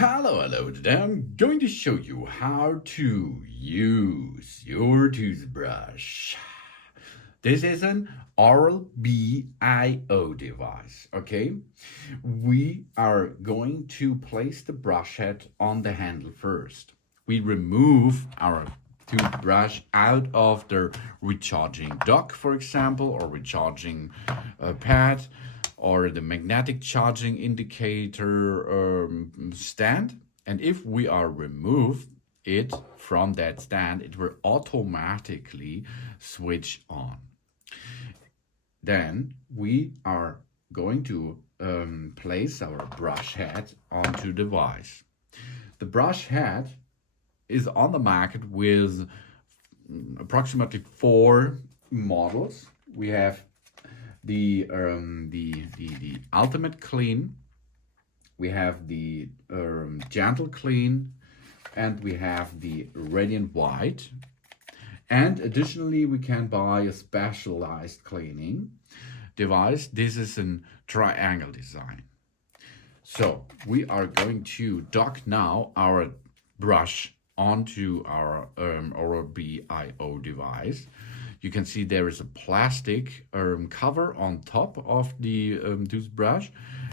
Hello, today I'm going to show you how to use your toothbrush. This is an oral BIO device, okay? We are going to place the brush head on the handle first. We remove our toothbrush out of the recharging dock, for example, or recharging pad, or the magnetic charging indicator stand. And if we are remove it from that stand, it will automatically switch on. Then we are going to place our brush head onto the device. The brush head is on the market with approximately 4 models. We have the ultimate clean, we have the gentle clean, and we have the radiant white. And additionally, we can buy a specialized cleaning device. This is a triangle design. So we are going to dock now our brush onto our BIO device. You can see there is a plastic cover on top of the toothbrush.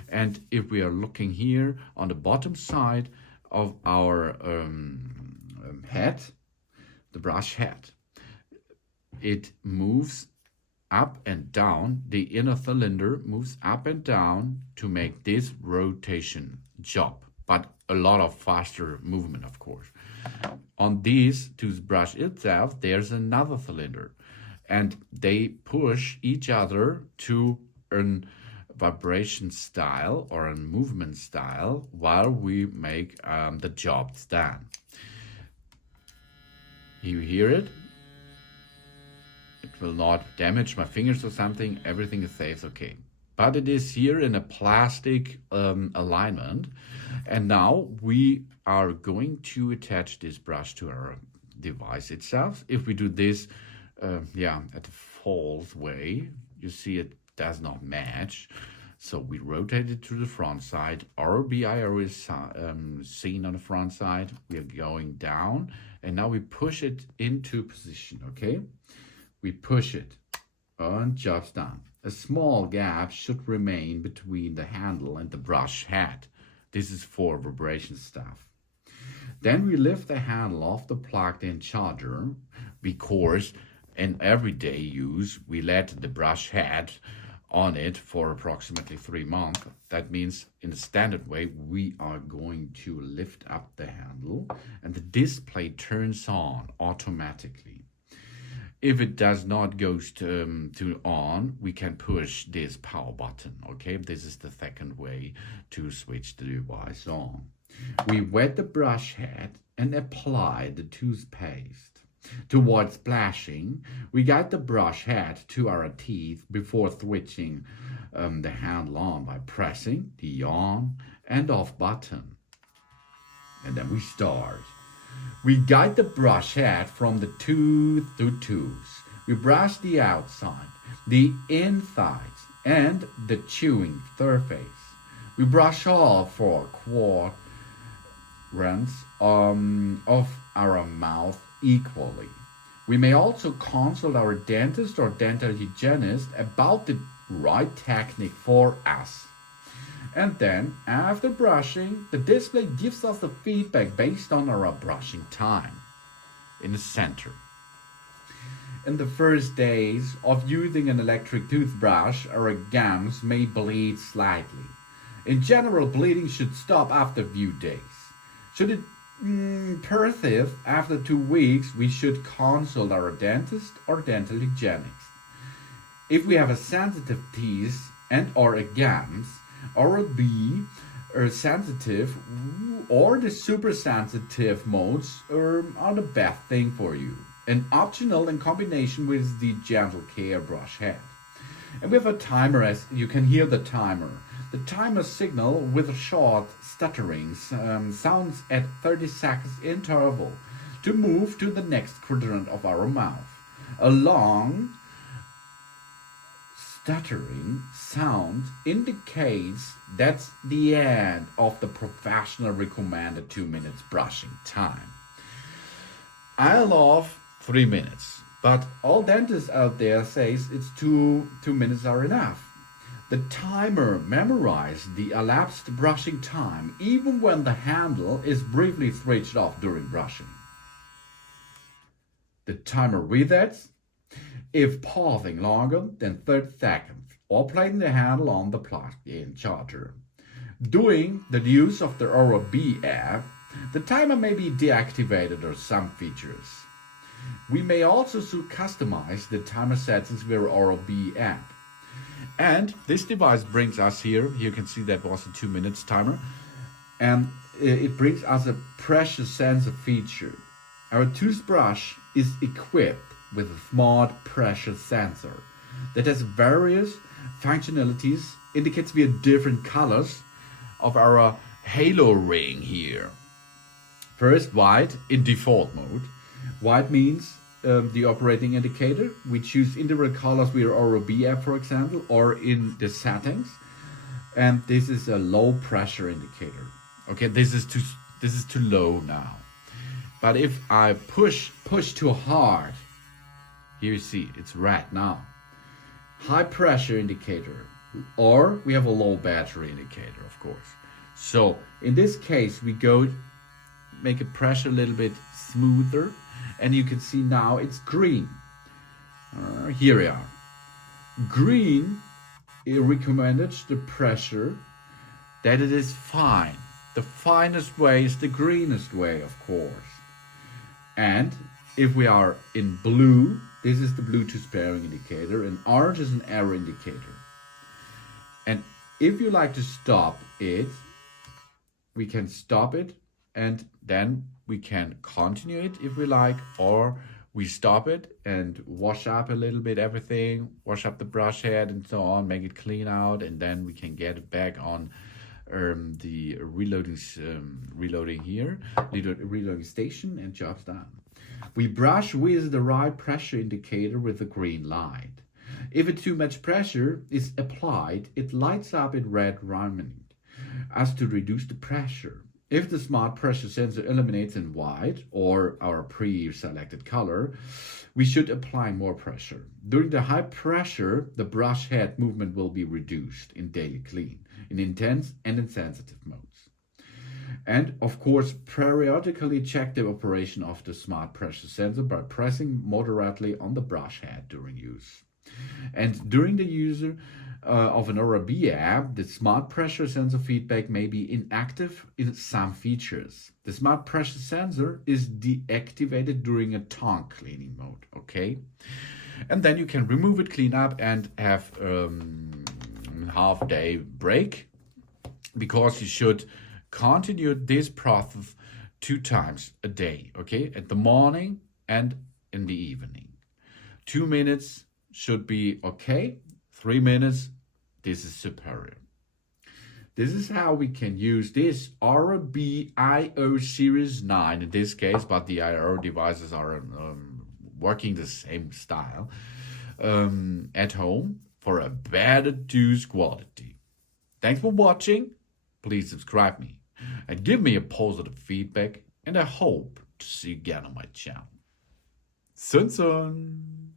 And if we are looking here on the bottom side of our head, the brush head, it moves up and down. The inner cylinder moves up and down to make this rotation job, but a lot of faster movement, of course. On this toothbrush itself, there's another cylinder, and they push each other to a vibration style or a movement style while we make the job done. You hear it? It will not damage my fingers or something. Everything is safe, okay. But it is here in a plastic alignment. And now we are going to attach this brush to our device itself. If we do this, at a false way, you see it does not match. So we rotate it to the front side. Our BIO is seen on the front side. We are going down, and now we push it into position, okay? We push it, and job's done. A small gap should remain between the handle and the brush head. This is for vibration stuff. Then we lift the handle off the plugged-in charger, because in everyday use, we let the brush head on it for approximately 3 months. That means in the standard way, we are going to lift up the handle and the display turns on automatically. If it does not go to on, we can push this power button, okay? This is the second way to switch the device on. We wet the brush head and apply the toothpaste. To avoid splashing, we guide the brush head to our teeth before switching the handle on by pressing the on and off button. And then we start. We guide the brush head from the tooth to tooth. We brush the outside, the insides, and the chewing surface. We brush all 4 quadrants of our mouth equally. We may also consult our dentist or dental hygienist about the right technique for us. And then, after brushing, the display gives us the feedback based on our brushing time. In the center. In the first days of using an electric toothbrush, our gums may bleed slightly. In general, bleeding should stop after a few days. Should it persist after 2 weeks, we should consult our dentist or dental hygienist. If we have a sensitive teeth and or a gums, or the sensitive or the super sensitive modes are the best thing for you, and optional in combination with the gentle care brush head. And we have a timer, as you can hear the timer. The timer signal with short stutterings sounds at 30 seconds interval to move to the next quadrant of our mouth. A long stuttering sound indicates that's the end of the professional recommended 2 minutes brushing time. I love 3 minutes, but all dentists out there says it's 2 minutes are enough. The timer memorized the elapsed brushing time even when the handle is briefly switched off during brushing. The timer resets if pausing longer than 30 seconds or placing the handle on the plug-in charger. During the use of the Oral-B app, the timer may be deactivated or some features. We may also customize the timer settings via Oral-B app. And this device brings us here, you can see that was a 2 minutes timer, and it brings us a pressure sensor feature. Our toothbrush is equipped with a smart pressure sensor that has various functionalities, indicates via different colors of our halo ring here. First, white in default mode. White means the operating indicator. We choose individual colors via Oral-B app, for example, or in the settings. And this is a low pressure indicator. Okay, this is too low now. But if I push too hard, here you see it's red now. High pressure indicator, or we have a low battery indicator, of course. So in this case, we go make a pressure a little bit smoother, and you can see now it's green. Here we are. Green, it recommended the pressure that it is fine. The finest way is the greenest way, of course. And if we are in blue, this is the Bluetooth pairing indicator, and orange is an error indicator. And if you like to stop it, we can stop it, and then we can continue it if we like, or we stop it and wash up a little bit everything, wash up the brush head and so on, make it clean out, and then we can get it back on the reloading station, and job's done. We brush with the right pressure indicator with the green light. If too much pressure is applied, it lights up in red rhyming as to reduce the pressure. If the smart pressure sensor illuminates in white or our pre-selected color, we should apply more pressure. During the high pressure, the brush head movement will be reduced in daily clean, in intense and in sensitive modes. And of course, periodically check the operation of the smart pressure sensor by pressing moderately on the brush head during use. And during the use of an Oral-B app, the smart pressure sensor feedback may be inactive in some features. The smart pressure sensor is deactivated during a tongue cleaning mode, okay? And then you can remove it, clean up, and have a half-day break, because you should continue this process 2 times a day, okay? At the morning and in the evening. 2 minutes should be okay. 3 minutes, this is superior. This is how we can use this Oral-B IO Series 9 in this case, but the IO devices are working the same style at home for a better tooth quality. Thanks for watching. Please subscribe me and give me a positive feedback, and I hope to see you again on my channel. Soon.